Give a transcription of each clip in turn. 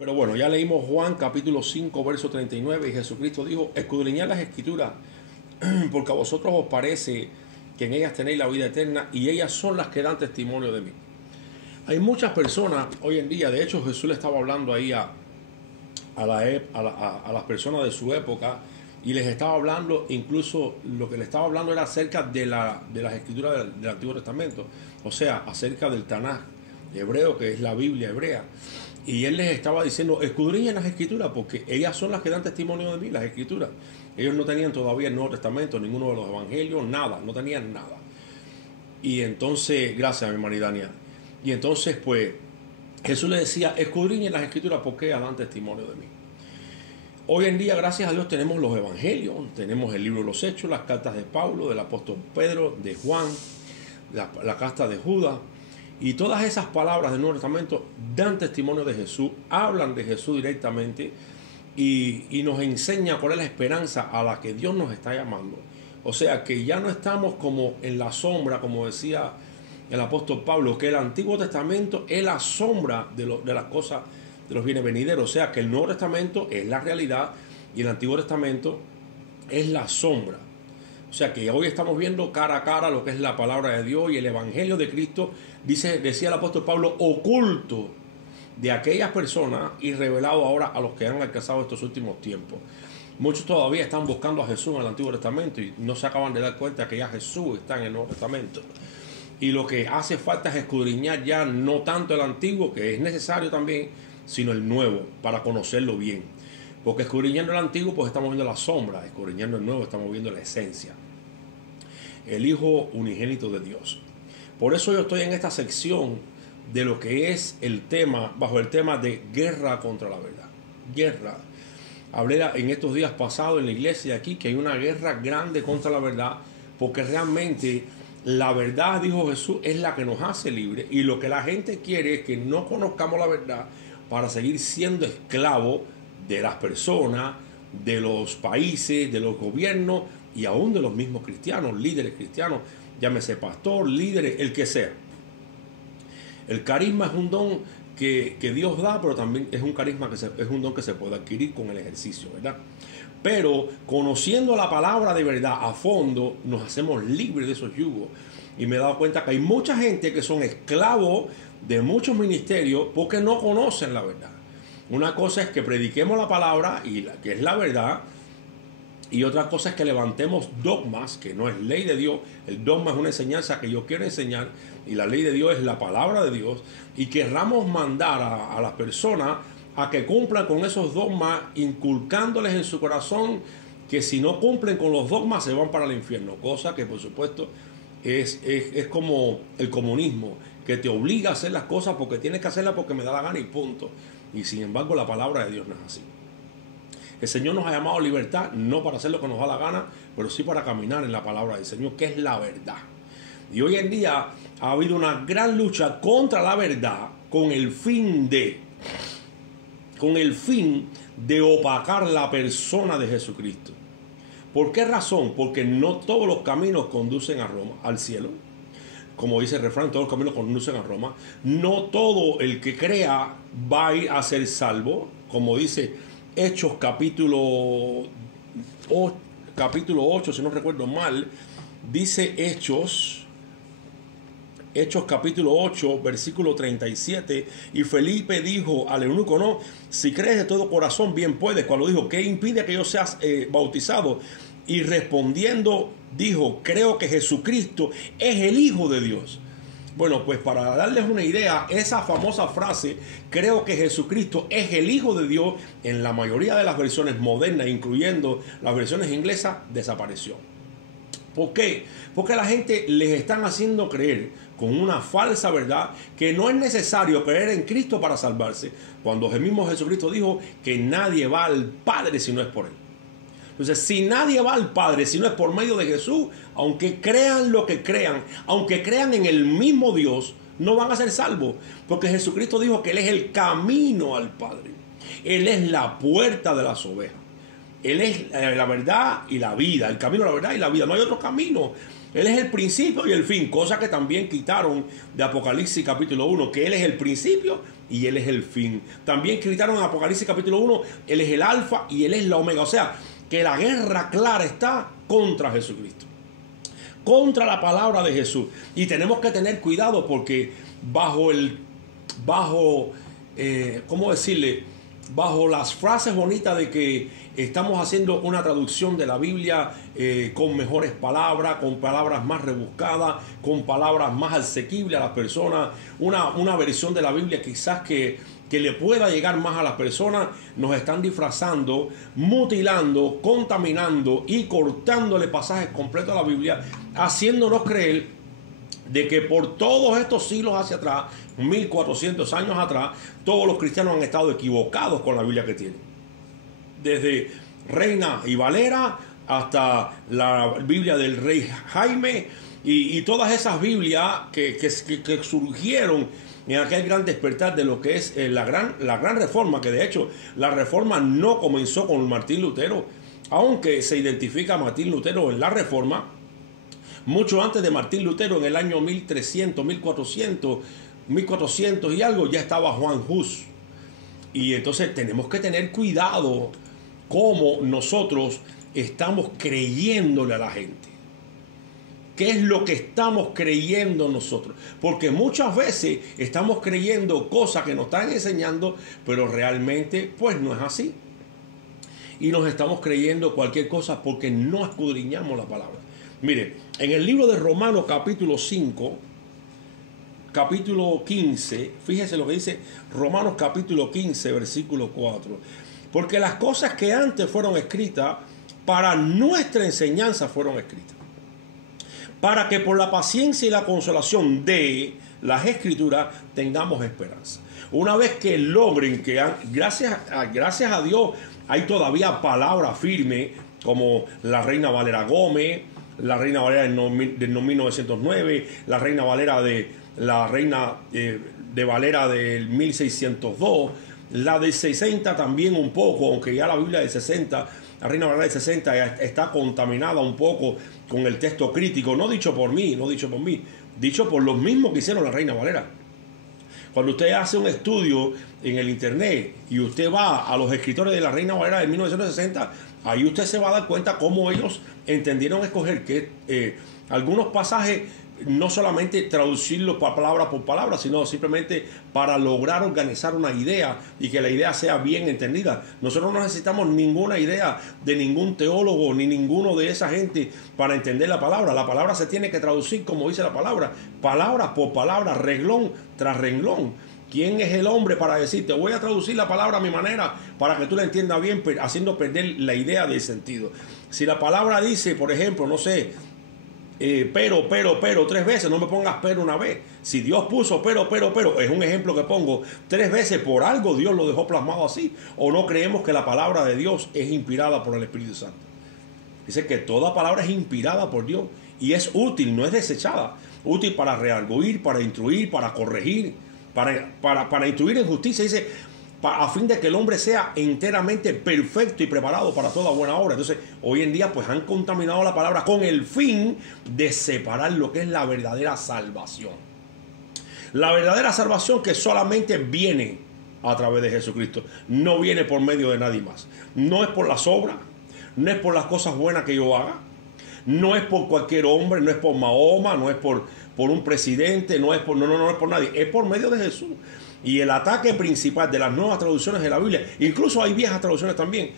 Pero bueno, ya leímos Juan capítulo 5, verso 39 y Jesucristo dijo, escudriñad las escrituras, porque a vosotros os parece que en ellas tenéis la vida eterna y ellas son las que dan testimonio de mí. Hay muchas personas hoy en día, de hecho Jesús le estaba hablando ahí a las personas de su época y les estaba hablando, incluso lo que le estaba hablando era acerca de las escrituras del Antiguo Testamento, o sea, acerca del Tanaj hebreo, que es la Biblia hebrea. Y él les estaba diciendo, escudriñen las escrituras, porque ellas son las que dan testimonio de mí, las escrituras. Ellos no tenían todavía el Nuevo Testamento, ninguno de los evangelios, nada, no tenían nada. Y entonces, gracias a mi Maridania. Y entonces, pues, Jesús le decía, escudriñen las escrituras porque ellas dan testimonio de mí. Hoy en día, gracias a Dios, tenemos los evangelios, tenemos el libro de los Hechos, las cartas de Pablo, del apóstol Pedro, de Juan, la carta de Judas. Y todas esas palabras del Nuevo Testamento dan testimonio de Jesús, hablan de Jesús directamente y nos enseña cuál es la esperanza a la que Dios nos está llamando. O sea, que ya no estamos como en la sombra, como decía el apóstol Pablo, que el Antiguo Testamento es la sombra de las cosas de los bienes venideros. O sea, que el Nuevo Testamento es la realidad y el Antiguo Testamento es la sombra. O sea que hoy estamos viendo cara a cara lo que es la palabra de Dios y el Evangelio de Cristo, decía el apóstol Pablo, oculto de aquellas personas y revelado ahora a los que han alcanzado estos últimos tiempos. Muchos todavía están buscando a Jesús en el Antiguo Testamento y no se acaban de dar cuenta que ya Jesús está en el Nuevo Testamento. Y lo que hace falta es escudriñar ya no tanto el Antiguo, que es necesario también, sino el Nuevo, para conocerlo bien. Porque escudriñando el Antiguo, pues estamos viendo la sombra, escudriñando el Nuevo, estamos viendo la esencia. El Hijo unigénito de Dios. Por eso yo estoy en esta sección de lo que es el tema, bajo el tema de guerra contra la verdad. Guerra. Hablé en estos días pasados en la iglesia aquí que hay una guerra grande contra la verdad, porque realmente la verdad, dijo Jesús, es la que nos hace libres, y lo que la gente quiere es que no conozcamos la verdad para seguir siendo esclavos de las personas, de los países, de los gobiernos y aún de los mismos cristianos, líderes cristianos, llámese pastor, líderes, el que sea. El carisma es un don que Dios da, pero también es un carisma es un don que se puede adquirir con el ejercicio, ¿verdad? Pero conociendo la palabra de verdad a fondo, nos hacemos libres de esos yugos. Y me he dado cuenta que hay mucha gente que son esclavos de muchos ministerios porque no conocen la verdad. Una cosa es que prediquemos la palabra, que es la verdad, y otra cosa es que levantemos dogmas, que no es ley de Dios. El dogma es una enseñanza que yo quiero enseñar, y la ley de Dios es la palabra de Dios, y querramos mandar a las personas a que cumplan con esos dogmas, inculcándoles en su corazón que si no cumplen con los dogmas se van para el infierno, cosa que por supuesto es como el comunismo, que te obliga a hacer las cosas porque tienes que hacerlas porque me da la gana y punto. Y sin embargo la palabra de Dios no es así. El Señor nos ha llamado a libertad, no para hacer lo que nos da la gana, pero sí para caminar en la palabra del Señor, que es la verdad. Y hoy en día ha habido una gran lucha contra la verdad con el fin de opacar la persona de Jesucristo. ¿Por qué razón? Porque no todos los caminos conducen a Roma, al cielo. Como dice el refrán, todos los caminos conducen a Roma. No todo el que crea va a ir a ser salvo. Como dice Hechos capítulo 8, si no recuerdo mal. Dice Hechos capítulo 8, versículo 37. Y Felipe dijo al eunuco, no, si crees de todo corazón, bien puedes. Cuando dijo, ¿qué impide que yo sea bautizado? Y respondiendo dijo, creo que Jesucristo es el Hijo de Dios. Bueno, pues para darles una idea, esa famosa frase, creo que Jesucristo es el Hijo de Dios, en la mayoría de las versiones modernas, incluyendo las versiones inglesas, desapareció. ¿Por qué? Porque la gente les están haciendo creer con una falsa verdad que no es necesario creer en Cristo para salvarse, cuando el mismo Jesucristo dijo que nadie va al Padre si no es por Él. Entonces, si nadie va al Padre si no es por medio de Jesús, aunque crean lo que crean, aunque crean en el mismo Dios, no van a ser salvos, porque Jesucristo dijo que Él es el camino al Padre. Él es la puerta de las ovejas. Él es la verdad y la vida, el camino, la verdad y la vida. No hay otro camino. Él es el principio y el fin, cosa que también quitaron de Apocalipsis capítulo 1, que Él es el principio y Él es el fin. También quitaron en Apocalipsis capítulo 1, Él es el alfa y Él es la omega. O sea, que la guerra clara está contra Jesucristo, contra la palabra de Jesús. Y tenemos que tener cuidado porque ¿cómo decirle? Bajo las frases bonitas de que estamos haciendo una traducción de la Biblia con mejores palabras, con palabras más rebuscadas, con palabras más asequibles a las personas, una versión de la Biblia quizás que le pueda llegar más a las personas, nos están disfrazando, mutilando, contaminando y cortándole pasajes completos a la Biblia, haciéndonos creer de que por todos estos siglos hacia atrás, 1400 años atrás, todos los cristianos han estado equivocados con la Biblia que tienen. Desde Reina y Valera hasta la Biblia del rey Jaime y todas esas Biblias que surgieron en aquel gran despertar de lo que es la gran reforma, que de hecho la reforma no comenzó con Martín Lutero, aunque se identifica a Martín Lutero en la reforma. Mucho antes de Martín Lutero, en el año 1300, 1400 y algo, ya estaba Juan Hus. Y entonces tenemos que tener cuidado cómo nosotros estamos creyéndole a la gente. ¿Qué es lo que estamos creyendo nosotros? Porque muchas veces estamos creyendo cosas que nos están enseñando, pero realmente pues no es así. Y nos estamos creyendo cualquier cosa porque no escudriñamos la palabra. Mire, en el libro de Romanos capítulo 5, capítulo 15, fíjese lo que dice Romanos capítulo 15, versículo 4. Porque las cosas que antes fueron escritas, para nuestra enseñanza fueron escritas, para que por la paciencia y la consolación de las Escrituras tengamos esperanza. Una vez que logren que, gracias a Dios, hay todavía palabra firme, como la Reina Valera Gómez, la Reina Valera del 1909, la Reina Valera de Valera del 1602, la del 60 también un poco, aunque ya la Biblia del 60, la Reina Valera del 60 está contaminada un poco con el texto crítico, no dicho por mí, dicho por los mismos que hicieron la Reina Valera. Cuando usted hace un estudio en el internet y usted va a los escritores de la Reina Valera de 1960, ahí usted se va a dar cuenta cómo ellos entendieron escoger que algunos pasajes no solamente traducirlos palabra por palabra, sino simplemente para lograr organizar una idea y que la idea sea bien entendida. Nosotros no necesitamos ninguna idea de ningún teólogo ni ninguno de esa gente para entender la palabra. La palabra se tiene que traducir como dice la palabra, palabra por palabra, renglón tras renglón. ¿Quién es el hombre para decirte voy a traducir la palabra a mi manera para que tú la entiendas bien, haciendo perder la idea del sentido? Si la palabra dice, por ejemplo, no sé, pero 3 veces, no me pongas pero una vez. Si Dios puso pero, es un ejemplo que pongo 3 veces, por algo Dios lo dejó plasmado así. O no creemos que la palabra de Dios es inspirada por el Espíritu Santo. Dice que toda palabra es inspirada por Dios y es útil, no es desechada. Útil para redarguir, para instruir, para corregir, para instruir en justicia. Dice, a fin de que el hombre sea enteramente perfecto y preparado para toda buena obra. Entonces, hoy en día pues han contaminado la palabra con el fin de separar lo que es la verdadera salvación. La verdadera salvación que solamente viene a través de Jesucristo. No viene por medio de nadie más. No es por las obras, no es por las cosas buenas que yo haga, no es por cualquier hombre, no es por Mahoma, no es por un presidente, no es por nadie. Es por medio de Jesús. Y el ataque principal de las nuevas traducciones de la Biblia, incluso hay viejas traducciones también,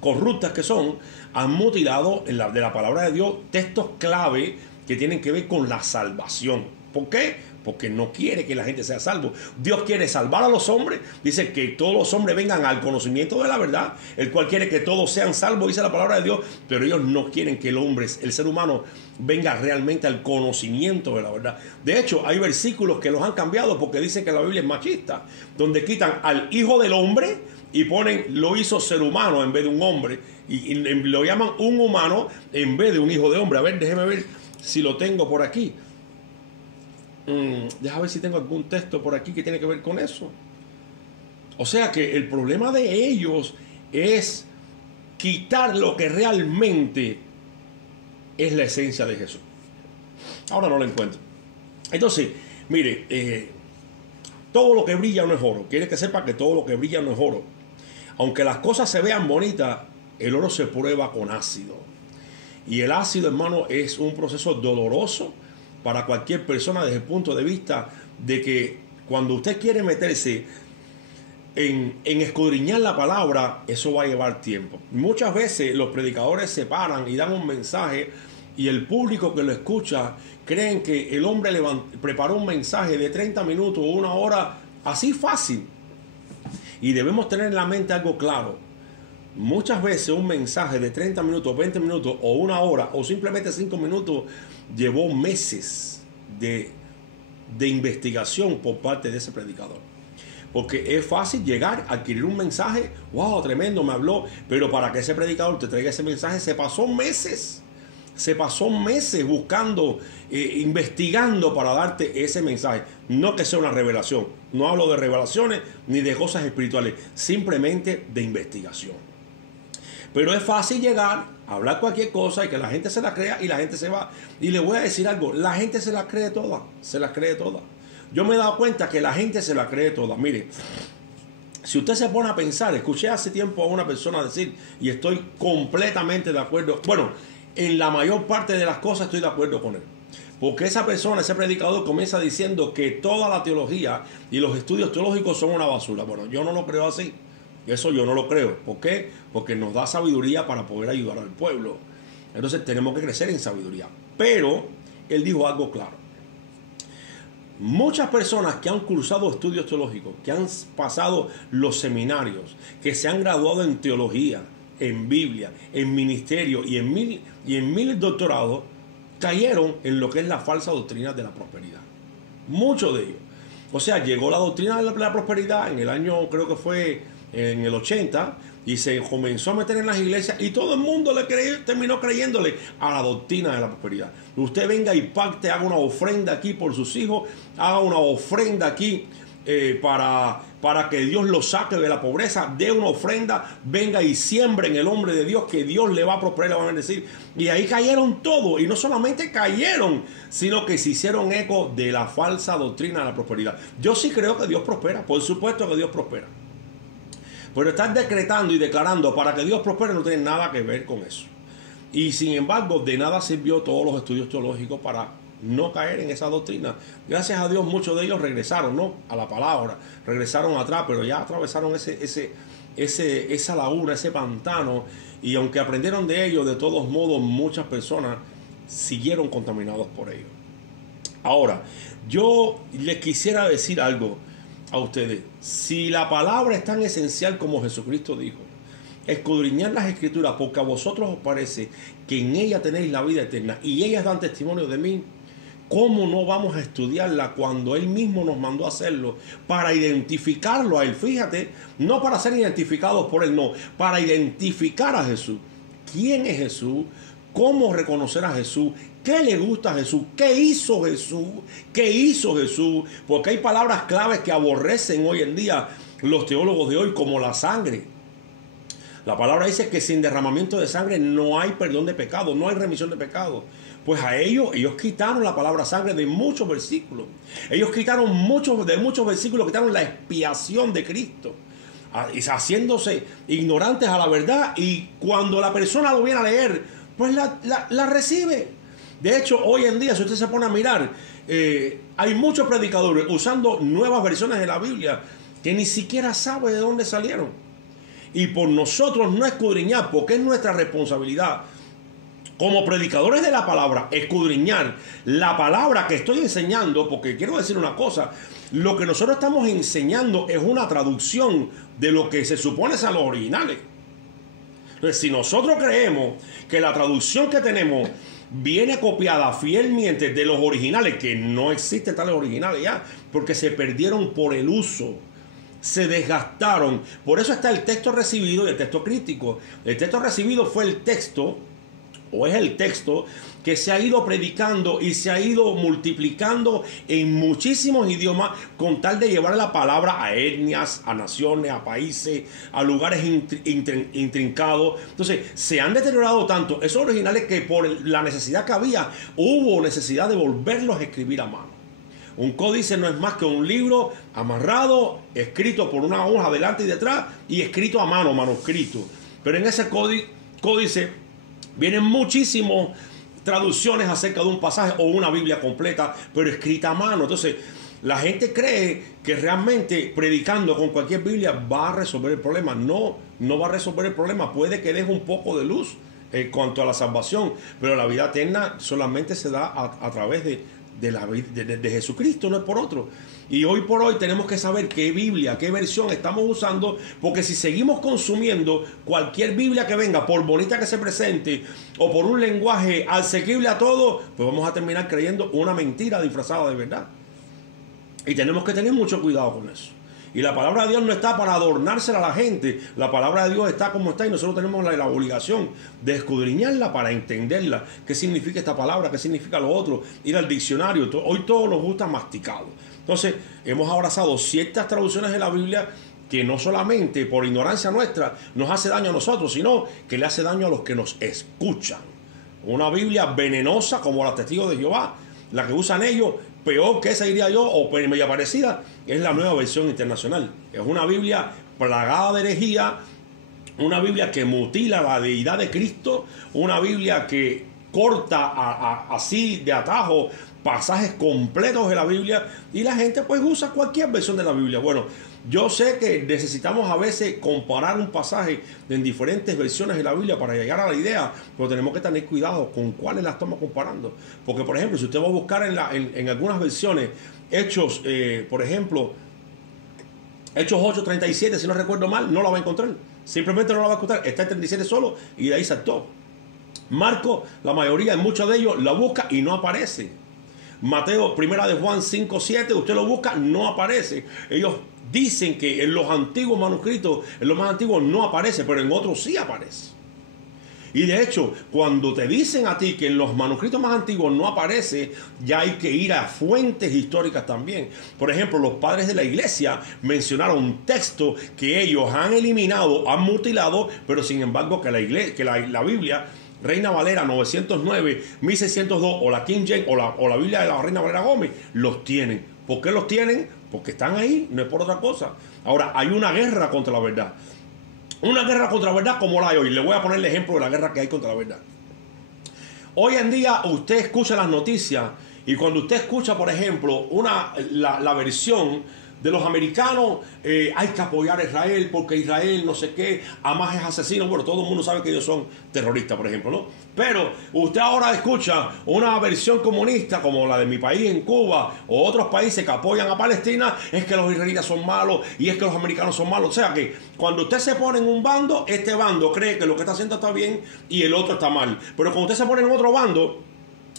corruptas que son, han mutilado de la palabra de Dios textos clave que tienen que ver con la salvación. ¿Por qué? Porque no quiere que la gente sea salvo. Dios quiere salvar a los hombres. Dice que todos los hombres vengan al conocimiento de la verdad, el cual quiere que todos sean salvos, dice la palabra de Dios, pero ellos no quieren que el ser humano venga realmente al conocimiento de la verdad. De hecho, hay versículos que los han cambiado porque dicen que la Biblia es machista, donde quitan al hijo del hombre y ponen lo hizo ser humano en vez de un hombre, y lo llaman un humano en vez de un hijo de hombre. A ver, déjeme ver si lo tengo por aquí. Déjame ver si tengo algún texto por aquí que tiene que ver con eso. O sea que el problema de ellos es quitar lo que realmente es la esencia de Jesús. Ahora no lo encuentro. Entonces, mire, todo lo que brilla no es oro. Quiere que sepa que todo lo que brilla no es oro. Aunque las cosas se vean bonitas, el oro se prueba con ácido. Y el ácido, hermano, es un proceso doloroso para cualquier persona desde el punto de vista de que cuando usted quiere meterse en escudriñar la palabra, eso va a llevar tiempo. Muchas veces los predicadores se paran y dan un mensaje y el público que lo escucha creen que el hombre preparó un mensaje de 30 minutos o una hora así fácil. Y debemos tener en la mente algo claro. Muchas veces un mensaje de 30 minutos, 20 minutos o una hora o simplemente 5 minutos llevó meses de investigación por parte de ese predicador. Porque es fácil llegar, adquirir un mensaje, wow, tremendo, me habló, pero para que ese predicador te traiga ese mensaje se pasó meses buscando, investigando para darte ese mensaje. No que sea una revelación, no hablo de revelaciones ni de cosas espirituales, simplemente de investigación. Pero es fácil llegar, hablar cualquier cosa y que la gente se la crea y la gente se va. Y le voy a decir algo, la gente se la cree toda, se la cree toda. Yo me he dado cuenta que la gente se la cree toda. Mire, si usted se pone a pensar, escuché hace tiempo a una persona decir, y estoy completamente de acuerdo, bueno, en la mayor parte de las cosas estoy de acuerdo con él. Porque esa persona, ese predicador comienza diciendo que toda la teología y los estudios teológicos son una basura. Bueno, yo no lo creo así. Eso yo no lo creo. ¿Por qué? Porque nos da sabiduría para poder ayudar al pueblo. Entonces tenemos que crecer en sabiduría. Pero él dijo algo claro. Muchas personas que han cursado estudios teológicos, que han pasado los seminarios, que se han graduado en teología, en Biblia, en ministerio y en mil doctorados, cayeron en lo que es la falsa doctrina de la prosperidad. Muchos de ellos. O sea, llegó la doctrina de la prosperidad en el año, creo que fue en el 80, y se comenzó a meter en las iglesias y todo el mundo terminó creyéndole a la doctrina de la prosperidad. Usted venga y pacte, haga una ofrenda aquí por sus hijos, haga una ofrenda aquí para que Dios lo saque de la pobreza, dé una ofrenda, venga y siembre en el hombre de Dios, que Dios le va a prosperar, le va a bendecir. Y ahí cayeron todos, y no solamente cayeron, sino que se hicieron eco de la falsa doctrina de la prosperidad. Yo sí creo que Dios prospera, por supuesto que Dios prospera. Pero estar decretando y declarando para que Dios prospere no tiene nada que ver con eso. Y sin embargo, de nada sirvió todos los estudios teológicos para no caer en esa doctrina. Gracias a Dios muchos de ellos regresaron, ¿no?, a la palabra, regresaron atrás, pero ya atravesaron esa laguna, ese pantano, y aunque aprendieron de ellos, de todos modos muchas personas siguieron contaminados por ellos. Ahora, yo les quisiera decir algo a ustedes. Si la palabra es tan esencial como Jesucristo dijo, escudriñad las escrituras porque a vosotros os parece que en ellas tenéis la vida eterna y ellas dan testimonio de mí, ¿cómo no vamos a estudiarla cuando Él mismo nos mandó a hacerlo para identificarlo a Él? Fíjate, no para ser identificados por Él, no, para identificar a Jesús. ¿Quién es Jesús? ¿Cómo reconocer a Jesús? ¿Qué le gusta a Jesús? ¿Qué hizo Jesús? ¿Qué hizo Jesús? Porque hay palabras claves que aborrecen hoy en día los teólogos de hoy, como la sangre. La palabra dice que sin derramamiento de sangre no hay perdón de pecado, no hay remisión de pecado. Pues a ellos quitaron la palabra sangre de muchos versículos. Ellos quitaron de muchos versículos, quitaron la expiación de Cristo, haciéndose ignorantes a la verdad, y cuando la persona lo viene a leer, pues la recibe. De hecho, hoy en día, si usted se pone a mirar, hay muchos predicadores usando nuevas versiones de la Biblia que ni siquiera sabe de dónde salieron. Y por nosotros no escudriñar, porque es nuestra responsabilidad como predicadores de la palabra, escudriñar la palabra que estoy enseñando, porque quiero decir una cosa, lo que nosotros estamos enseñando es una traducción de lo que se supone sean los originales. Entonces, si nosotros creemos que la traducción que tenemos viene copiada fielmente de los originales, que no existen tales originales ya, porque se perdieron por el uso, se desgastaron. Por eso está el texto recibido y el texto crítico. El texto recibido fue el texto o es el texto que se ha ido predicando y se ha ido multiplicando en muchísimos idiomas con tal de llevar la palabra a etnias, a naciones, a países, a lugares intrincados. Entonces, se han deteriorado tanto esos originales que por la necesidad que había, hubo necesidad de volverlos a escribir a mano. Un códice no es más que un libro amarrado, escrito por una hoja delante y detrás y escrito a mano, manuscrito. Pero en ese códice vienen muchísimas traducciones acerca de un pasaje o una Biblia completa, pero escrita a mano. Entonces, la gente cree que realmente predicando con cualquier Biblia va a resolver el problema. No, no va a resolver el problema. Puede que deje un poco de luz en cuanto a la salvación, pero la vida eterna solamente se da a través de Jesucristo, no es por otro. Y hoy por hoy tenemos que saber qué Biblia, qué versión estamos usando, porque si seguimos consumiendo cualquier Biblia que venga, por bonita que se presente o por un lenguaje asequible a todo, pues vamos a terminar creyendo una mentira disfrazada de verdad. Y tenemos que tener mucho cuidado con eso. Y la palabra de Dios no está para adornársela a la gente. La palabra de Dios está como está y nosotros tenemos la obligación de escudriñarla para entenderla. ¿Qué significa esta palabra? ¿Qué significa lo otro? Ir al diccionario. Hoy todo nos gusta masticado. Entonces, hemos abrazado ciertas traducciones de la Biblia que no solamente por ignorancia nuestra nos hace daño a nosotros, sino que le hace daño a los que nos escuchan. Una Biblia venenosa como la Testigos de Jehová, la que usan ellos, peor que esa diría yo, o media parecida, es la Nueva Versión Internacional. Es una Biblia plagada de herejía, una Biblia que mutila la deidad de Cristo, una Biblia que corta así de atajo pasajes completos de la Biblia, y la gente pues usa cualquier versión de la Biblia. Bueno, yo sé que necesitamos a veces comparar un pasaje en diferentes versiones de la Biblia para llegar a la idea, pero tenemos que tener cuidado con cuáles la estamos comparando. Porque, por ejemplo, si usted va a buscar en algunas versiones, Hechos, por ejemplo, Hechos 8:37, si no recuerdo mal, no la va a encontrar. Simplemente no la va a encontrar. Está en 37 solo y de ahí saltó. Marcos, la mayoría, en muchos de ellos, la busca y no aparece. Mateo, primera de Juan 5:7, usted lo busca, no aparece. Ellos dicen que en los antiguos manuscritos, en los más antiguos no aparece, pero en otros sí aparece. Y de hecho, cuando te dicen a ti que en los manuscritos más antiguos no aparece, ya hay que ir a fuentes históricas también. Por ejemplo, los padres de la iglesia mencionaron un texto que ellos han eliminado, han mutilado, pero sin embargo que la Biblia Reina Valera 909, 1602 o la King James o la Biblia de la Reina Valera Gómez los tienen. ¿Por qué los tienen? Porque están ahí, no es por otra cosa. Ahora, hay una guerra contra la verdad. Una guerra contra la verdad como la hay hoy. Le voy a poner el ejemplo de la guerra que hay contra la verdad. Hoy en día usted escucha las noticias y cuando usted escucha, por ejemplo, la versión de los americanos, hay que apoyar a Israel porque Israel no sé qué, Hamas es asesino. Bueno, todo el mundo sabe que ellos son terroristas, por ejemplo, ¿no? Pero usted ahora escucha una versión comunista como la de mi país en Cuba o otros países que apoyan a Palestina, es que los israelitas son malos y es que los americanos son malos. O sea que cuando usted se pone en un bando, este bando cree que lo que está haciendo está bien y el otro está mal. Pero cuando usted se pone en otro bando,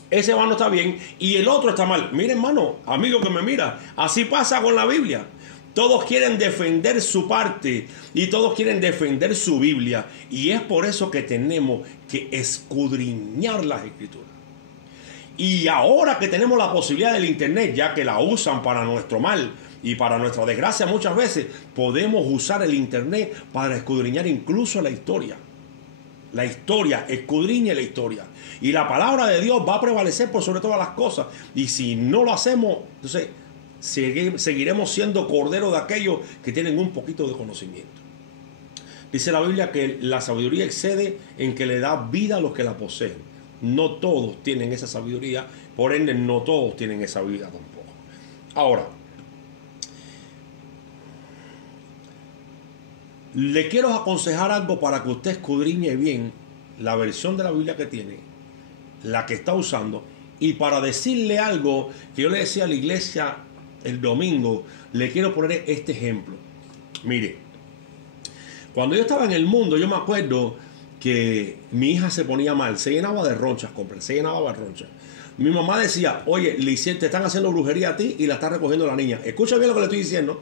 ese bando está bien y el otro está mal. Mire, hermano, amigo que me mira, así pasa con la Biblia. Todos quieren defender su parte y todos quieren defender su Biblia. Y es por eso que tenemos que escudriñar las Escrituras. Y ahora que tenemos la posibilidad del Internet, ya que la usan para nuestro mal y para nuestra desgracia muchas veces, podemos usar el Internet para escudriñar incluso la historia. La historia, escudriñe la historia. Y la palabra de Dios va a prevalecer por sobre todas las cosas. Y si no lo hacemos, entonces seguiremos siendo corderos de aquellos que tienen un poquito de conocimiento. Dice la Biblia que la sabiduría excede en que le da vida a los que la poseen. No todos tienen esa sabiduría, por ende no todos tienen esa vida tampoco. Ahora, le quiero aconsejar algo para que usted escudriñe bien la versión de la Biblia que tiene, la que está usando, y para decirle algo que yo le decía a la iglesia el domingo, le quiero poner este ejemplo. Mire, cuando yo estaba en el mundo, yo me acuerdo que mi hija se ponía mal, se llenaba de ronchas, se llenaba de ronchas. Mi mamá decía, oye, te están haciendo brujería a ti y la está recogiendo la niña. Escucha bien lo que le estoy diciendo.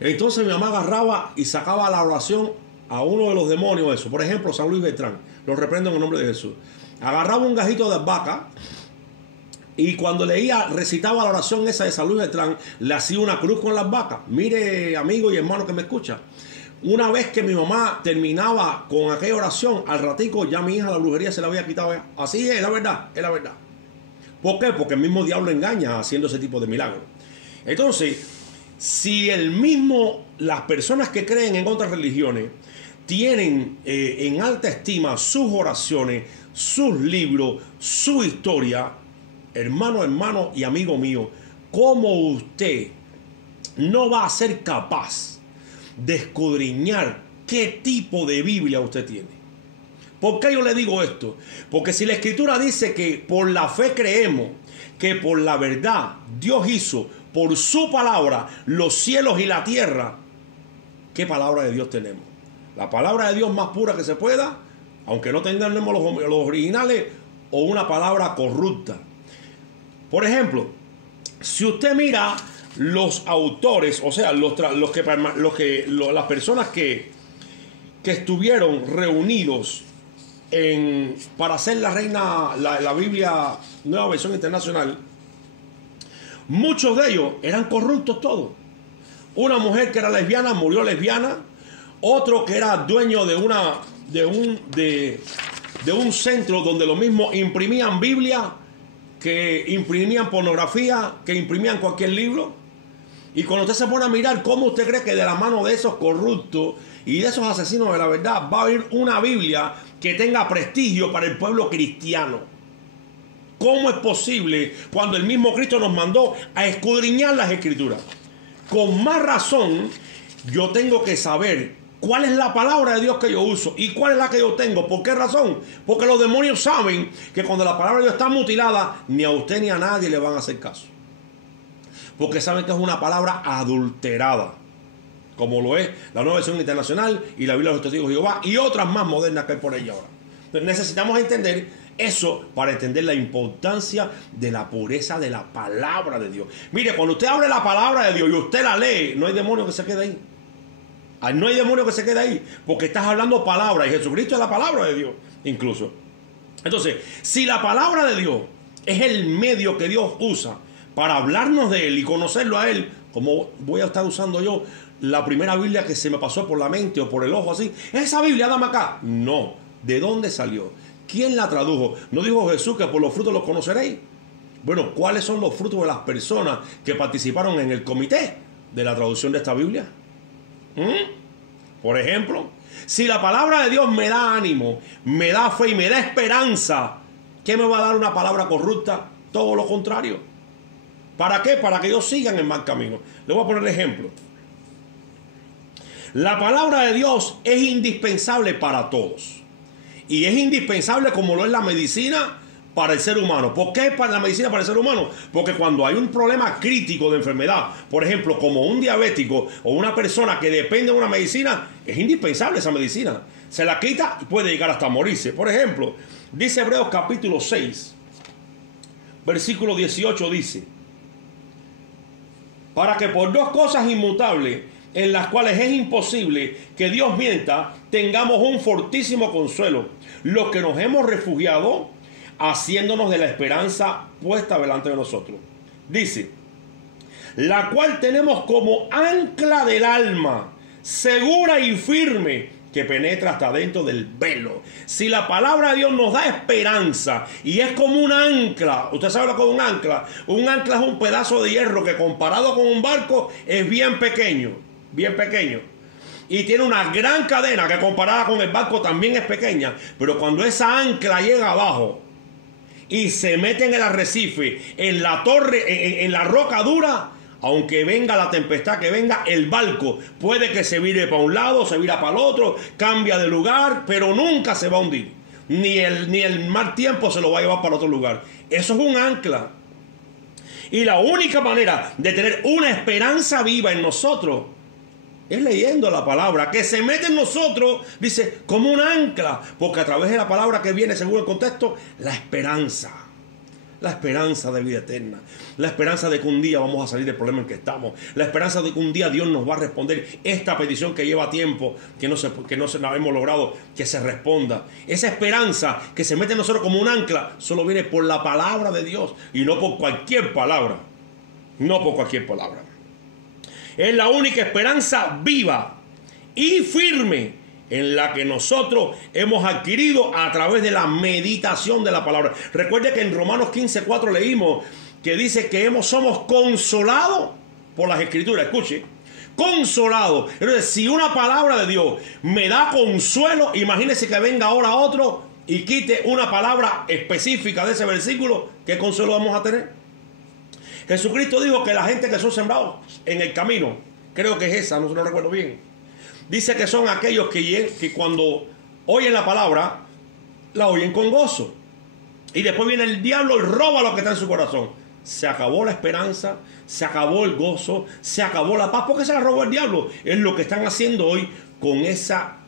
Entonces mi mamá agarraba y sacaba la oración a uno de los demonios, eso. Por ejemplo, San Luis Beltrán. Lo reprendo en el nombre de Jesús. agarraba un gajito de albahaca y cuando leía, recitaba la oración esa de Salud Beltrán, le hacía una cruz con la albahaca. Mire, amigo y hermano que me escucha, una vez que mi mamá terminaba con aquella oración, al ratico ya mi hija la brujería se la había quitado ya. Así es la verdad, es la verdad. ¿Por qué? Porque el mismo diablo engaña haciendo ese tipo de milagros. Entonces, si las personas que creen en otras religiones tienen en alta estima sus oraciones, sus libros, su historia, hermano y amigo mío, ¿cómo usted no va a ser capaz de escudriñar qué tipo de Biblia usted tiene? ¿Por qué yo le digo esto? Porque si la Escritura dice que por la fe creemos que por la verdad Dios hizo por su palabra los cielos y la tierra, ¿qué palabra de Dios tenemos? La palabra de Dios más pura que se pueda, aunque no tengamos los originales, o una palabra corrupta. Por ejemplo, si usted mira los autores, o sea, las personas que estuvieron reunidos para hacer la Biblia Nueva Versión Internacional, muchos de ellos eran corruptos todos. Una mujer que era lesbiana murió lesbiana, otro que era dueño de un centro donde lo mismo imprimían Biblia, que imprimían pornografía, que imprimían cualquier libro. Y cuando usted se pone a mirar, ¿cómo usted cree que de la mano de esos corruptos y de esos asesinos de la verdad va a haber una Biblia que tenga prestigio para el pueblo cristiano? ¿Cómo es posible cuando el mismo Cristo nos mandó a escudriñar las Escrituras? Con más razón, yo tengo que saber cuál es la palabra de Dios que yo uso y cuál es la que yo tengo. ¿Por qué razón? Porque los demonios saben que cuando la palabra de Dios está mutilada, ni a usted ni a nadie le van a hacer caso. Porque saben que es una palabra adulterada, como lo es la Nueva Versión Internacional y la Biblia de los Testigos de Jehová y otras más modernas que hay por ahí ahora. Entonces necesitamos entender eso para entender la importancia de la pureza de la palabra de Dios. Mire, cuando usted abre la palabra de Dios y usted la lee, no hay demonio que se quede ahí. No hay demonio que se quede ahí, porque estás hablando palabra y Jesucristo es la palabra de Dios incluso. Entonces, si la palabra de Dios es el medio que Dios usa para hablarnos de Él y conocerlo a Él, como voy a estar usando yo la primera Biblia que se me pasó por la mente o por el ojo así, esa Biblia, dame acá. No, ¿de dónde salió? ¿Quién la tradujo? ¿No dijo Jesús que por los frutos los conoceréis? Bueno, ¿cuáles son los frutos de las personas que participaron en el comité de la traducción de esta Biblia? Por ejemplo, si la palabra de Dios me da ánimo, me da fe y me da esperanza, ¿qué me va a dar una palabra corrupta? Todo lo contrario. ¿Para qué? Para que ellos sigan en mal camino. Le voy a poner ejemplo. La palabra de Dios es indispensable para todos. Y es indispensable como lo es la medicina para el ser humano. ¿Por qué para la medicina para el ser humano? Porque cuando hay un problema crítico de enfermedad, por ejemplo, como un diabético o una persona que depende de una medicina, es indispensable esa medicina. Se la quita y puede llegar hasta morirse. Por ejemplo, dice Hebreos capítulo 6, versículo 18, dice: para que por dos cosas inmutables, en las cuales es imposible que Dios mienta, tengamos un fortísimo consuelo, los que nos hemos refugiado, haciéndonos de la esperanza puesta delante de nosotros. Dice: la cual tenemos como ancla del alma, segura y firme, que penetra hasta dentro del velo. Si la palabra de Dios nos da esperanza y es como un ancla, usted sabe lo que es un ancla. Un ancla es un pedazo de hierro que comparado con un barco es bien pequeño, bien pequeño. Y tiene una gran cadena que comparada con el barco también es pequeña. Pero cuando esa ancla llega abajo y se mete en el arrecife, en la torre, en la roca dura, aunque venga la tempestad que venga, el barco puede que se vire para un lado, se vira para el otro, cambia de lugar, pero nunca se va a hundir. Ni el mal tiempo se lo va a llevar para otro lugar. Eso es un ancla. Y la única manera de tener una esperanza viva en nosotros es leyendo la palabra, que se mete en nosotros, dice, como un ancla, porque a través de la palabra que viene, según el contexto, la esperanza. La esperanza de vida eterna. La esperanza de que un día vamos a salir del problema en que estamos. La esperanza de que un día Dios nos va a responder esta petición que lleva tiempo, que no se la hemos logrado, que se responda. Esa esperanza que se mete en nosotros como un ancla, solo viene por la palabra de Dios y no por cualquier palabra. No por cualquier palabra. Es la única esperanza viva y firme en la que nosotros hemos adquirido a través de la meditación de la palabra. Recuerde que en Romanos 15:4 leímos que dice que somos consolados por las Escrituras. Escuche, consolados. Entonces, si una palabra de Dios me da consuelo, imagínese que venga ahora otro y quite una palabra específica de ese versículo. ¿Qué consuelo vamos a tener? Jesucristo dijo que la gente que son sembrados en el camino, creo que es esa, no recuerdo bien, dice que son aquellos que cuando oyen la palabra, la oyen con gozo. Y después viene el diablo y roba lo que está en su corazón. Se acabó la esperanza, se acabó el gozo, se acabó la paz. ¿Por qué se la robó el diablo? Es lo que están haciendo hoy con esa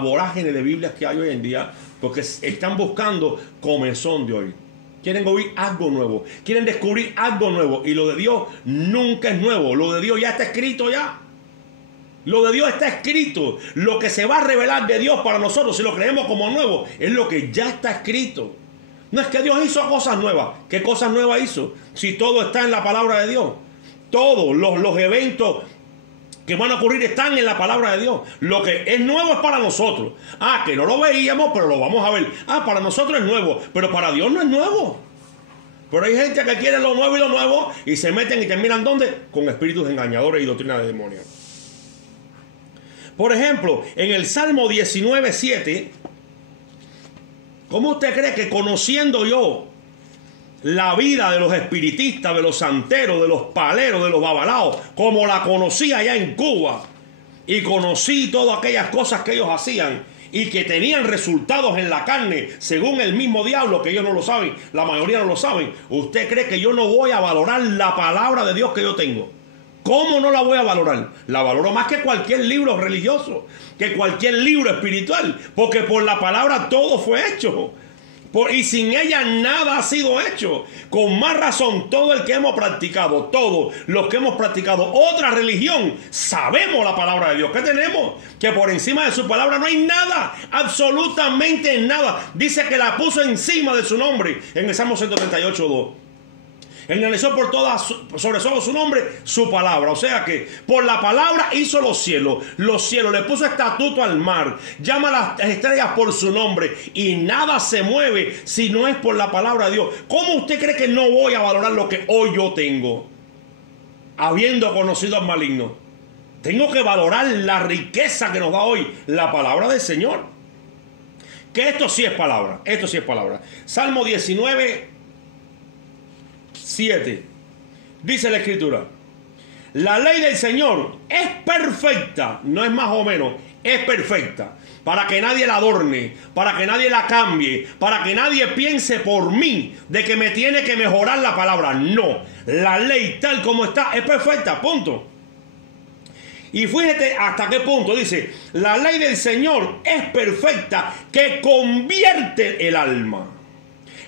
vorágine de Biblias que hay hoy en día, porque están buscando comezón de hoy. Quieren oír algo nuevo, quieren descubrir algo nuevo. Y lo de Dios nunca es nuevo. Lo de Dios ya está escrito ya. Lo de Dios está escrito. Lo que se va a revelar de Dios para nosotros, si lo creemos como nuevo, es lo que ya está escrito. No es que Dios hizo cosas nuevas. ¿Qué cosas nuevas hizo? Si todo está en la palabra de Dios. Todos los eventos que van a ocurrir están en la palabra de Dios. Lo que es nuevo es para nosotros. Que no lo veíamos, pero lo vamos a ver. Para nosotros es nuevo, pero para Dios no es nuevo. Pero hay gente que quiere lo nuevo y lo nuevo y se meten y terminan ¿dónde? Con espíritus engañadores y doctrina de demonios. Por ejemplo, en el Salmo 19:7, ¿cómo usted cree que conociendo yo la vida de los espiritistas, de los santeros, de los paleros, de los babalaos, como la conocí allá en Cuba, y conocí todas aquellas cosas que ellos hacían y que tenían resultados en la carne, según el mismo diablo, que ellos no lo saben, la mayoría no lo saben, usted cree que yo no voy a valorar la palabra de Dios que yo tengo? ¿Cómo no la voy a valorar? La valoro más que cualquier libro religioso, que cualquier libro espiritual, porque por la palabra todo fue hecho. Y sin ella nada ha sido hecho. Con más razón, todo el que hemos practicado, todos los que hemos practicado otra religión, sabemos la palabra de Dios. ¿Qué tenemos? Que por encima de su palabra no hay nada, absolutamente nada. Dice que la puso encima de su nombre en el Salmo 138:2. Engrandezó por todas, sobre todo su nombre, su palabra. O sea que por la palabra hizo los cielos, le puso estatuto al mar, llama a las estrellas por su nombre y nada se mueve si no es por la palabra de Dios. ¿Cómo usted cree que no voy a valorar lo que hoy yo tengo? Habiendo conocido al maligno, tengo que valorar la riqueza que nos da hoy la palabra del Señor. Que esto sí es palabra, esto sí es palabra. Salmo 19:7 dice la Escritura: la ley del Señor es perfecta, no es más o menos, es perfecta, para que nadie la adorne, para que nadie la cambie, para que nadie piense por mí de que me tiene que mejorar la palabra. No, la ley tal como está es perfecta, punto. Y fíjate hasta qué punto dice: la ley del Señor es perfecta, que convierte el alma.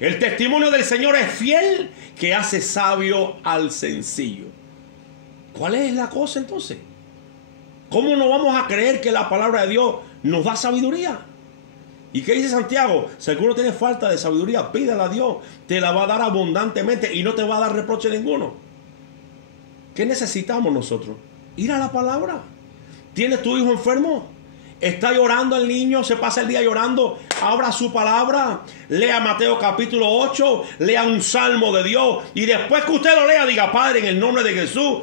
El testimonio del Señor es fiel, que hace sabio al sencillo. ¿Cuál es la cosa entonces? ¿Cómo no vamos a creer que la palabra de Dios nos da sabiduría? ¿Y qué dice Santiago? Si alguno tiene falta de sabiduría, pídala a Dios, te la va a dar abundantemente y no te va a dar reproche ninguno. ¿Qué necesitamos nosotros? Ir a la palabra. ¿Tienes tu hijo enfermo? ¿Está llorando el niño? ¿Se pasa el día llorando? Abra su palabra, lea Mateo capítulo 8, lea un salmo de Dios y después que usted lo lea, diga: Padre, en el nombre de Jesús,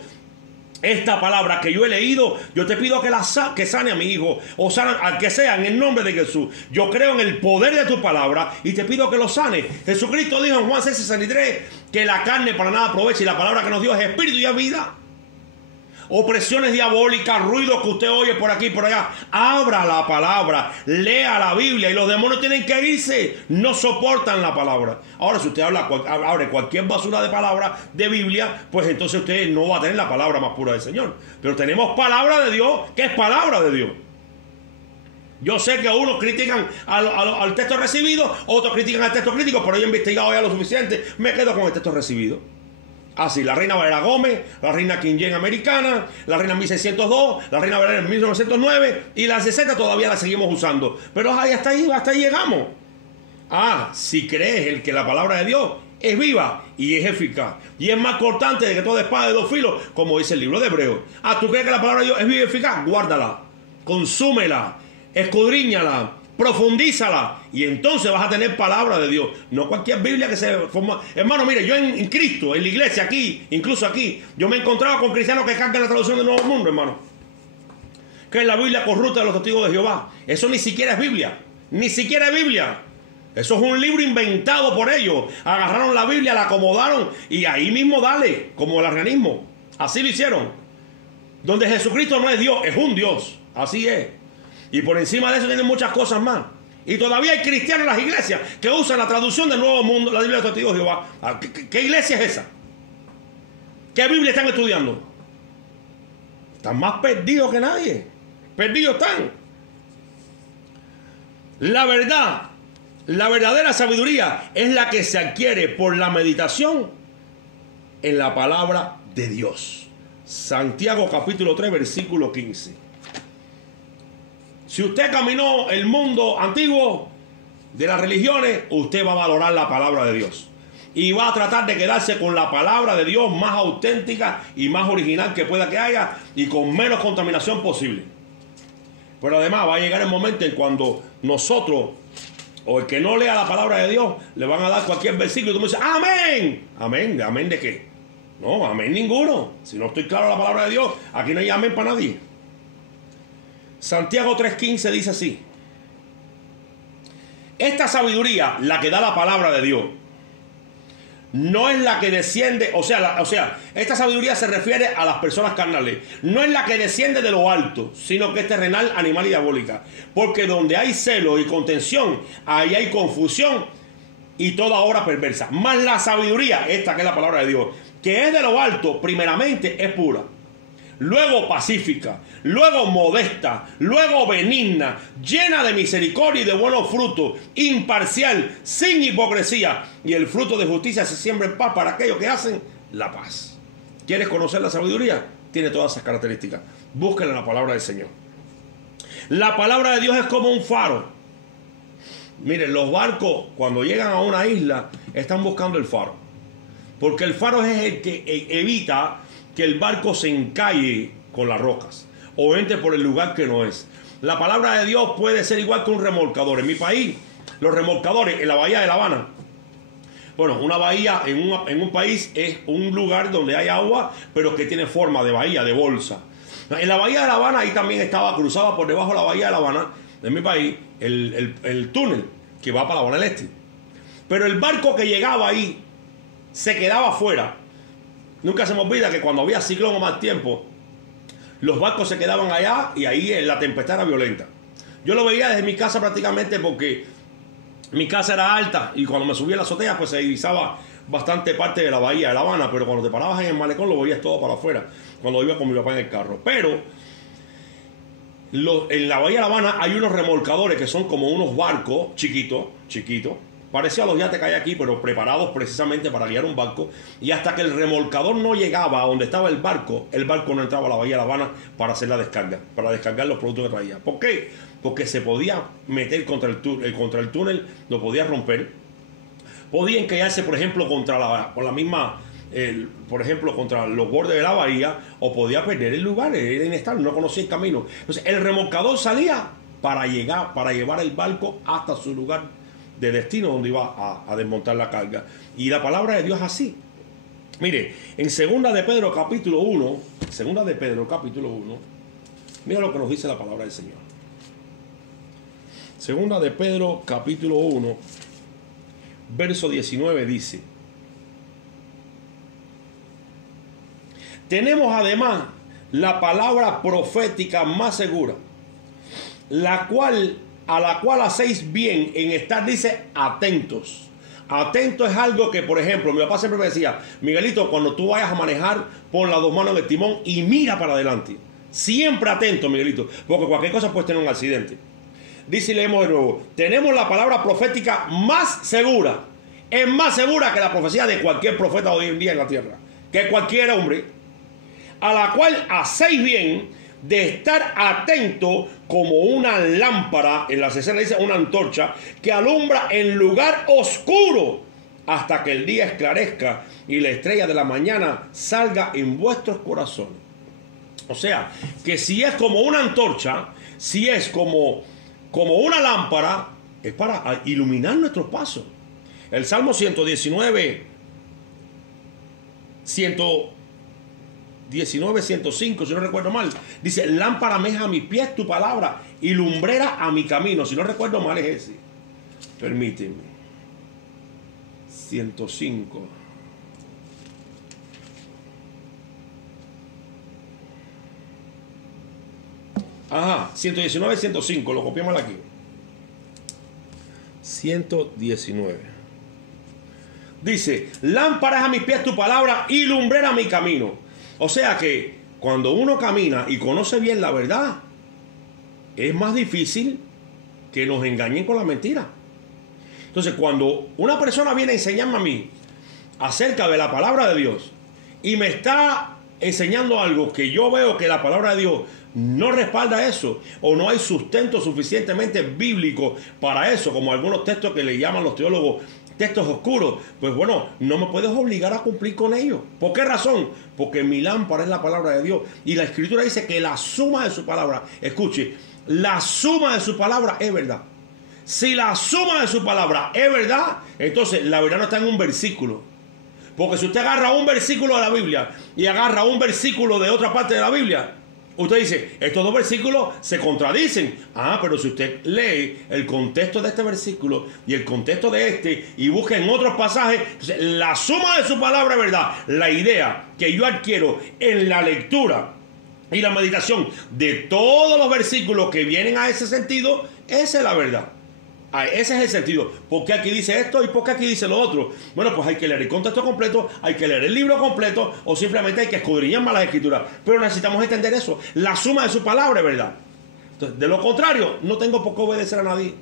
esta palabra que yo he leído, yo te pido que sane a mi hijo, o sane al que sea, en el nombre de Jesús. Yo creo en el poder de tu palabra y te pido que lo sane. Jesucristo dijo en Juan 6:63 que la carne para nada aprovecha y la palabra que nos dio es espíritu y es vida. Opresiones diabólicas, ruidos que usted oye por aquí y por allá, abra la palabra, lea la Biblia y los demonios tienen que irse, no soportan la palabra. Ahora, si usted abre cualquier basura de palabra de Biblia, pues entonces usted no va a tener la palabra más pura del Señor. Pero tenemos palabra de Dios, que es palabra de Dios. Yo sé que unos critican al texto recibido, otros critican al texto crítico, pero yo he investigado ya lo suficiente, me quedo con el texto recibido. Así, la reina Valera Gómez, la reina King James americana, la reina 1602, la reina Valera en 1909 y la 60 todavía la seguimos usando. Pero hasta ahí llegamos. Si crees que la palabra de Dios es viva y es eficaz y es más cortante de que toda espada de dos filos, como dice el libro de Hebreos. ¿Tú crees que la palabra de Dios es viva y eficaz? Guárdala, consúmela, escudriñala, profundízala y entonces vas a tener palabra de Dios. No cualquier Biblia que se forma. Hermano, mire, yo en Cristo, en la iglesia aquí, incluso aquí, yo me he encontrado con cristianos que cantan la traducción del Nuevo Mundo, hermano, que es la Biblia corrupta de los testigos de Jehová. Eso ni siquiera es Biblia, ni siquiera es Biblia. Eso es un libro inventado por ellos. Agarraron la Biblia, la acomodaron y ahí mismo dale, como el arrianismo. Así lo hicieron. Donde Jesucristo no es Dios, es un Dios. Así es. Y por encima de eso tienen muchas cosas más. Y todavía hay cristianos en las iglesias que usan la traducción del Nuevo Mundo, la Biblia de los testigos de Jehová. ¿Qué iglesia es esa? ¿Qué Biblia están estudiando? Están más perdidos que nadie. Perdidos están. La verdad, la verdadera sabiduría es la que se adquiere por la meditación en la palabra de Dios. Santiago capítulo 3, versículo 15. Si usted caminó el mundo antiguo de las religiones, usted va a valorar la palabra de Dios. Y va a tratar de quedarse con la palabra de Dios más auténtica y más original que pueda que haya y con menos contaminación posible. Pero además va a llegar el momento en cuando nosotros, o el que no lea la palabra de Dios, le van a dar cualquier versículo y tú me dices, amén. ¿Amén? ¿Amén de qué? No, amén ninguno. Si no estoy claro en la palabra de Dios, aquí no hay amén para nadie. Santiago 3:15 dice así: esta sabiduría, la que da la palabra de Dios, no es la que desciende, o sea, esta sabiduría se refiere a las personas carnales, no es la que desciende de lo alto, sino que es terrenal, animal y diabólica. Porque donde hay celo y contención, ahí hay confusión y toda obra perversa. Más la sabiduría, esta que es la palabra de Dios, que es de lo alto, primeramente es pura, luego pacífica, luego modesta, luego benigna, llena de misericordia y de buenos frutos, imparcial, sin hipocresía, y el fruto de justicia se siembra en paz para aquellos que hacen la paz. ¿Quieres conocer la sabiduría? Tiene todas esas características. Búsquela en la palabra del Señor. La palabra de Dios es como un faro. Miren, los barcos cuando llegan a una isla están buscando el faro, porque el faro es el que evita que el barco se encalle con las rocas o entre por el lugar que no es. La palabra de Dios puede ser igual que un remolcador. En mi país, los remolcadores en la bahía de La Habana, bueno, una bahía en un país es un lugar donde hay agua, pero que tiene forma de bahía, de bolsa. En la bahía de La Habana, ahí también estaba cruzada por debajo de la bahía de La Habana, en mi país, el túnel que va para La Habana del Este. Pero el barco que llegaba ahí se quedaba afuera. Nunca se me olvida que cuando había ciclón o mal tiempo, los barcos se quedaban allá y ahí la tempestad era violenta. Yo lo veía desde mi casa prácticamente porque mi casa era alta y cuando me subía a la azotea pues se divisaba bastante parte de la bahía de La Habana, pero cuando te parabas en el malecón lo veías todo para afuera, cuando iba con mi papá en el carro. Pero en la bahía de La Habana hay unos remolcadores que son como unos barcos chiquitos, parecía a los yates que hay aquí, pero preparados precisamente para guiar un barco. Y hasta que el remolcador no llegaba a donde estaba el barco no entraba a la bahía de La Habana para hacer la descarga, para descargar los productos que traía. ¿Por qué? Porque se podía meter contra el túnel, lo podía romper. Podía encallarse, por ejemplo, contra los bordes de la bahía, o podía perder el lugar, era inestable, no conocía el camino. Entonces, el remolcador salía para llevar el barco hasta su lugar de destino donde iba a desmontar la carga. Y la palabra de Dios es así. Mire, en segunda de Pedro capítulo 1, mira lo que nos dice la palabra del Señor. Segunda de Pedro capítulo 1, verso 19 dice: tenemos además la palabra profética más segura, a la cual hacéis bien en estar, dice, atentos. Atento es algo que, por ejemplo, mi papá siempre me decía: Miguelito, cuando tú vayas a manejar, pon las dos manos en el timón y mira para adelante. Siempre atento, Miguelito, porque cualquier cosa puede tener un accidente. dice y leemos de nuevo, tenemos la palabra profética más segura. Es más segura que la profecía de cualquier profeta hoy en día en la tierra. Que cualquier hombre. A la cual hacéis bien de estar atento como una lámpara, en la escena dice una antorcha, que alumbra en lugar oscuro hasta que el día esclarezca y la estrella de la mañana salga en vuestros corazones. O sea, que si es como una antorcha, si es como una lámpara, es para iluminar nuestros pasos. El Salmo 119, 105, si no recuerdo mal, dice, lámpara me es a mis pies tu palabra y lumbrera a mi camino. Si no recuerdo mal es ese. Permíteme. 105. Ajá, 119, 105, lo copiamos aquí. 119. Dice, lámparas a mis pies tu palabra y lumbrera mi camino. O sea que cuando uno camina y conoce bien la verdad, es más difícil que nos engañen con la mentira. Entonces, cuando una persona viene a enseñarme a mí acerca de la palabra de Dios y me está enseñando algo que yo veo que la palabra de Dios no respalda eso, o no hay sustento suficientemente bíblico para eso, como algunos textos que le llaman los teólogos textos oscuros, pues bueno, no me puedes obligar a cumplir con ellos. ¿Por qué razón? Porque mi lámpara es la palabra de Dios, y la Escritura dice que la suma de su palabra, escuche, la suma de su palabra es verdad. Si la suma de su palabra es verdad, entonces la verdad no está en un versículo. Porque si usted agarra un versículo de la Biblia y agarra un versículo de otra parte de la Biblia, usted dice, estos dos versículos se contradicen. Ah, pero si usted lee el contexto de este versículo y el contexto de este y busca en otros pasajes, entonces, la suma de su palabra es verdad. La idea que yo adquiero en la lectura y la meditación de todos los versículos que vienen a ese sentido, esa es la verdad. Ese es el sentido. ¿Por qué aquí dice esto y por qué aquí dice lo otro? Bueno, pues hay que leer el contexto completo, hay que leer el libro completo, o simplemente hay que escudriñar más las escrituras. Pero necesitamos entender eso. La suma de su palabra es verdad. Entonces, de lo contrario, no tengo por qué obedecer a nadie.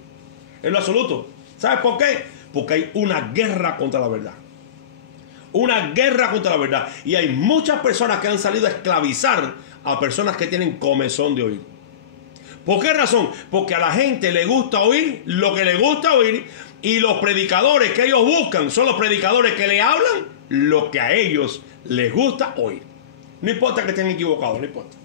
En lo absoluto. ¿Sabes por qué? Porque hay una guerra contra la verdad. Una guerra contra la verdad. Y hay muchas personas que han salido a esclavizar a personas que tienen comezón de oír. ¿Por qué razón? Porque a la gente le gusta oír lo que le gusta oír, y los predicadores que ellos buscan son los predicadores que le hablan lo que a ellos les gusta oír. No importa que estén equivocados, no importa.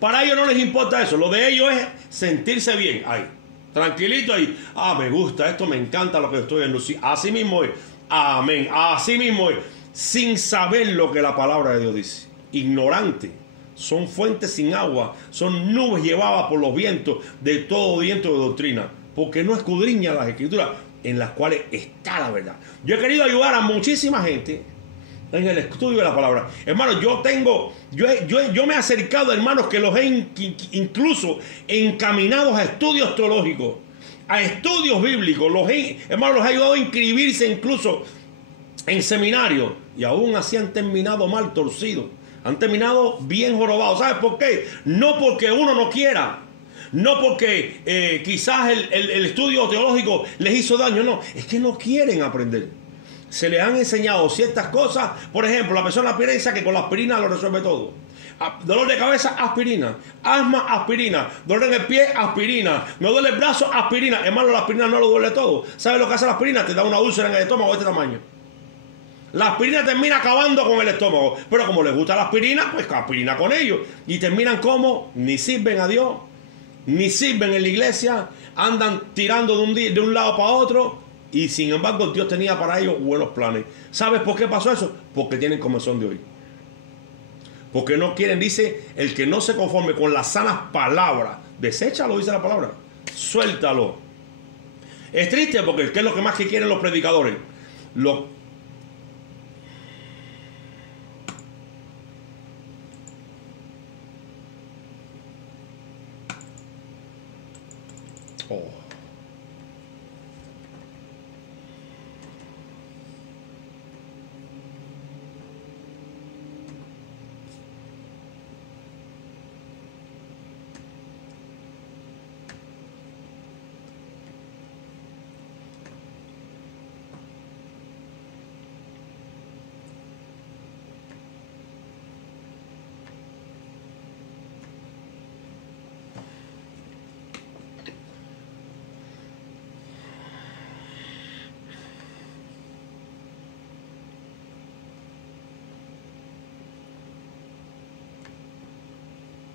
Para ellos no les importa eso. Lo de ellos es sentirse bien ahí, tranquilito ahí. Ah, me gusta esto, me encanta lo que estoy viendo. Sí, así mismo es. Amén. Así mismo es. Sin saber lo que la palabra de Dios dice. Ignorante. Son fuentes sin agua, son nubes llevadas por los vientos de todo viento de doctrina, porque no escudriñan las escrituras en las cuales está la verdad. Yo he querido ayudar a muchísima gente en el estudio de la palabra. Hermanos, yo me he acercado a hermanos que los he incluso encaminados a estudios teológicos, a estudios bíblicos. Hermanos, los he ayudado a inscribirse incluso en seminarios, y aún así han terminado mal torcidos. Han terminado bien jorobados. ¿Sabes por qué? No porque uno no quiera. No porque quizás el estudio teológico les hizo daño. No, es que no quieren aprender. Se les han enseñado ciertas cosas. Por ejemplo, la persona piensa que con la aspirina lo resuelve todo. Dolor de cabeza, aspirina. Asma, aspirina. Dolor en el pie, aspirina. Me duele el brazo, aspirina. Hermano, la aspirina no lo duele todo. ¿Sabes lo que hace la aspirina? Te da una úlcera en el estómago de este tamaño. La aspirina termina acabando con el estómago. Pero como les gusta la aspirina, pues aspirina con ellos. Y terminan como ni sirven a Dios, ni sirven en la iglesia. Andan tirando de un lado para otro. Y sin embargo Dios tenía para ellos buenos planes. ¿Sabes por qué pasó eso? Porque tienen comezón de oír. Porque no quieren, dice, el que no se conforme con las sanas palabras. Deséchalo, dice la palabra. Suéltalo. Es triste porque ¿qué es lo que más que quieren los predicadores?